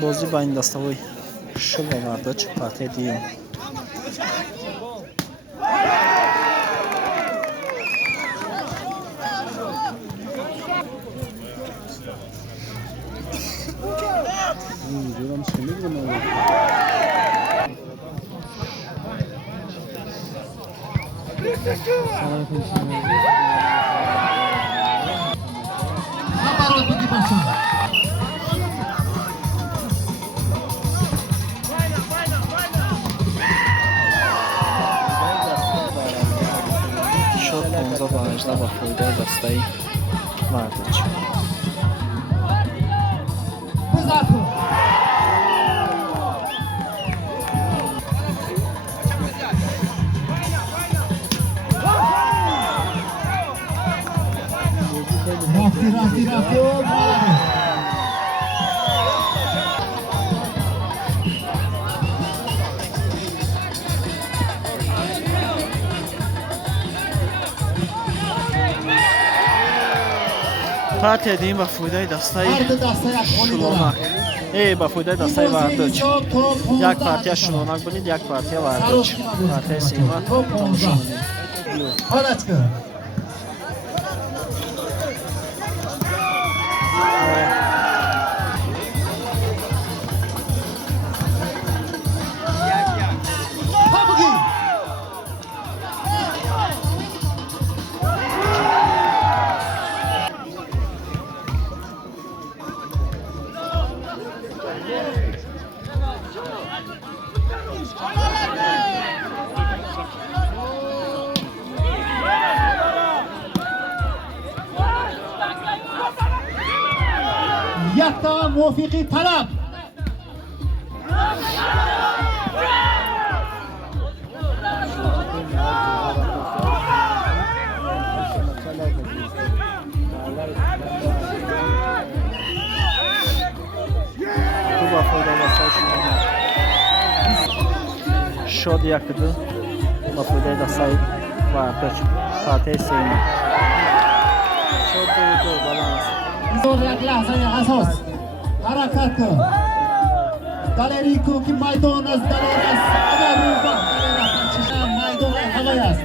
بازی با این دستاوی شل و ورداچ پارتی دیم شد 15 با 18 با فایده دستایی ورداچ رفتی پارتی دیم با فایده دستایی شلونک با فایده دستایی ورداچ یک پارتی شلونک بودید یک پارتی ورداچ پارتی سیما تماشا حالت کن یک تا موفقی طلب شد یک دو با فایده دستایی ورداچ پارتی سیما شد دو بالانس یک لحظه اساس حرکت کن گالری کو که میدان از دلار است اما رو وقت چشم میدان هوای است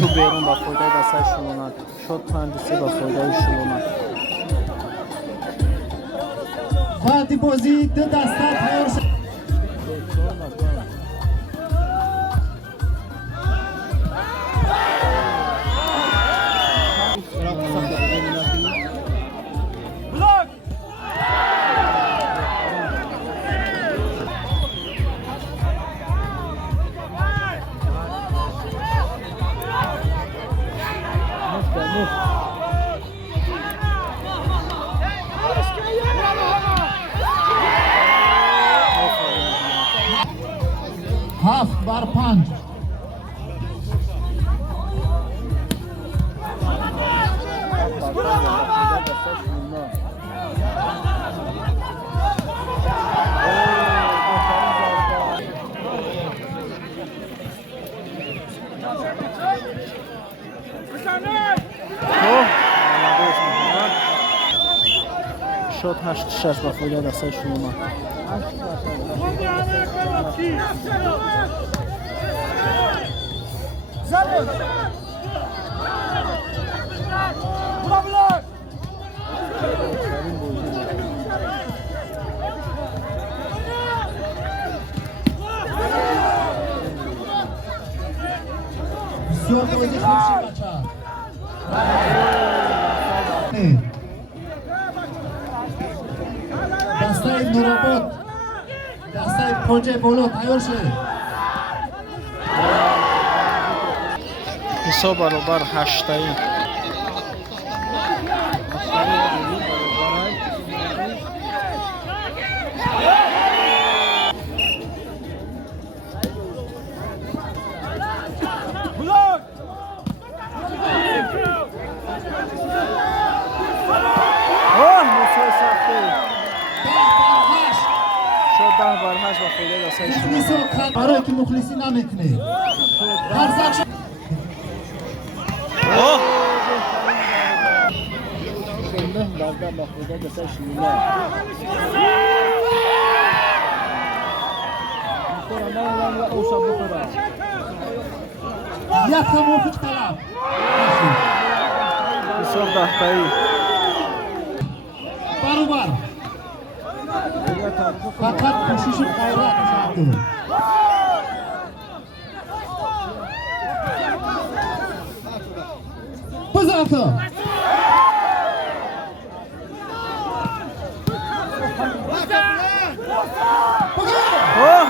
تو بیرون با فایده دستای شلونک شد 53 با فایده شلونک وقتی بازی دو دسته تیار شد هفت بر پنج شد 86 با فایده دستای شلونک بسیار بازی خوب شد بچه‌ها. کنه. دستای نوراباد دستای پنجه بالا تیار شه. حساب برابر 8-ای. با فایده دستای شما. برای که مخلصی نمیکنه. هر یک موافق طلب. حساب 10-تایی. برابر. فقط کوشش و غیرت شد. بزرگ.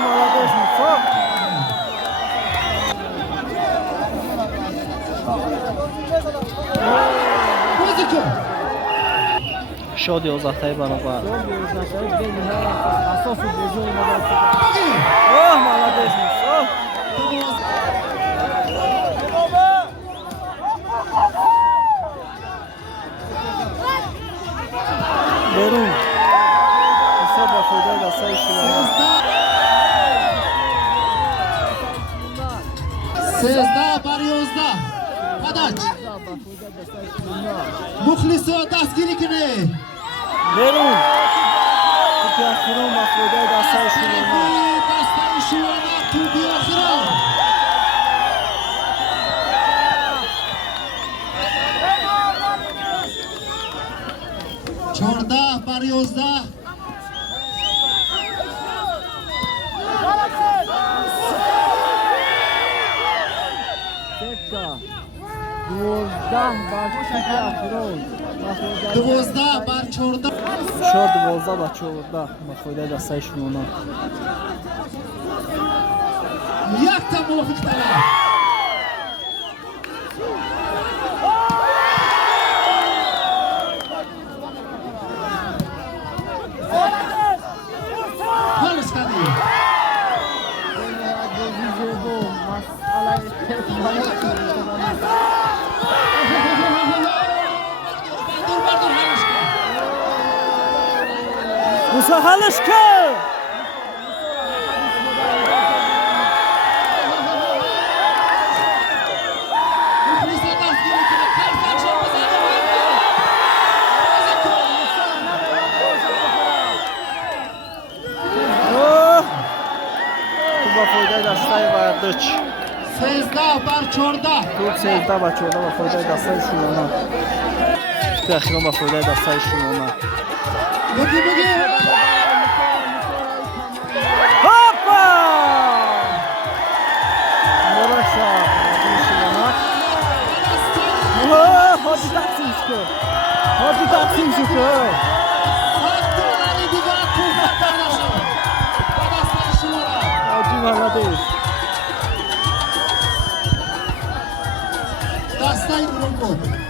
молодец, Мусак. شاد 11-تای برابر. молодец, Мусак. برون. حساب با فایده دستای شما. 13-11 پداچ مخلصو دستگیری کنه. برون توپی اخیران با فایده دستای شما. دستای شما توپی اخیران. 14-11 12-14 12 با 14 با فایده دستای شما. یک تا موافق طلب. حالش کردی. موسا حالش که با فایده دستای بردچ 13-14 توپ 13 با 14 با فایده دستای شما. توپ اخیران با فایده دستای شما. بگی هاپا مرشا حاجی تقسیم شد. حاجی تقسیم شد. حاجی молодец. دستای نوراباد